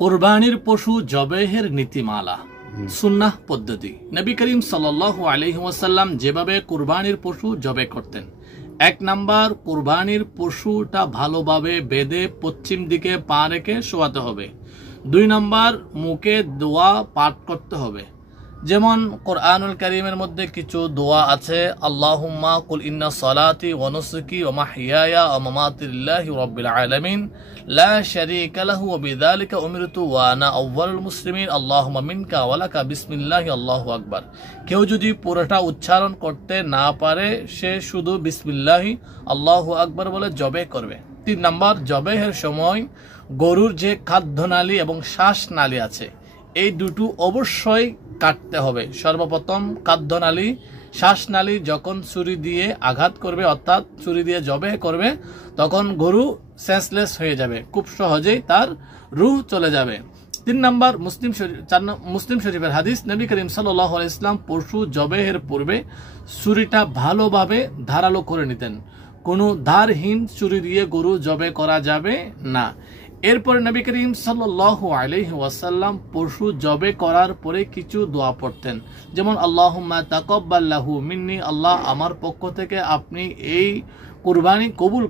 কুরবানির পশু জবেহের নীতিমালা সুন্নাহ পদ্ধতি। নবী করিম সাল্লাল্লাহু আলাইহি ওয়াসাল্লাম যেভাবে কুরবানির পশু জবে করতেন, 1 নাম্বার, কুরবানির পশুটা ভালোভাবে বেঁধে পশ্চিম দিকে পা রেখে শোয়াতে হবে। 2 নাম্বার, মুখে দোয়া পাঠ করতে হবে। যেমন কোরআনুল কারীমের মধ্যে কিছু দোয়া আছে, আল্লাহুম্মা কুল ইন্না সলাতি ওয়া নুসুকি ওয়া মাহইয়ায়া ওয়া মামাতি লিল্লাহি রাব্বিল আলামিন লা শারীকা লাহু ওয়া বিযালিকা উমিরতু ওয়া আনা আউয়ালুল মুসলিমিন আল্লাহুম্মা মিনকা ওয়া লাকা বিসমিল্লাহি আল্লাহু আকবার। কেউ যদি পুরোটা উচ্চারণ করতে না পারে, সে শুধু বিসমিল্লাহি আল্লাহু আকবার বলে জবে করবে। 3 নাম্বার, জবেহের সময় গরুর যে খাদ্যনালী এবং শ্বাসনালী আছে, এই দুটো অবশ্যই কাটতে হবে। সর্বপ্রথম খাদ্যনালী, শ্বাসনালী যখন ছুরি দিয়ে আঘাত করবে, অর্থাৎ ছুরি দিয়ে জবে করবে, তখন গরু সেন্সলেস হয়ে যাবে, খুব সহজেই তার রূহ চলে যাবে। 3 নাম্বার, মুসলিম শরীফের হাদিস, নবী করিম সাল্লাল্লাহু আলাইহি ওয়াসাল্লাম পশু জবেহের পূর্বে ছুরিটা ভালোভাবে ধারালো করে নিতেন। কোনো ধারহীন ছুরি দিয়ে গরু জবে করা যাবে না। এরপরে নবী করিম সাল্লাল্লাহু আলাইহি ওয়াসাল্লাম পশু জবে করার পরে কিছু দোয়া পড়তেন, যেমন আল্লাহুম্মা তাকাব্বাল লাহু মিন্নি, আল্লাহ আমার পক্ষ থেকে আপনি এই কুরবানি কবুল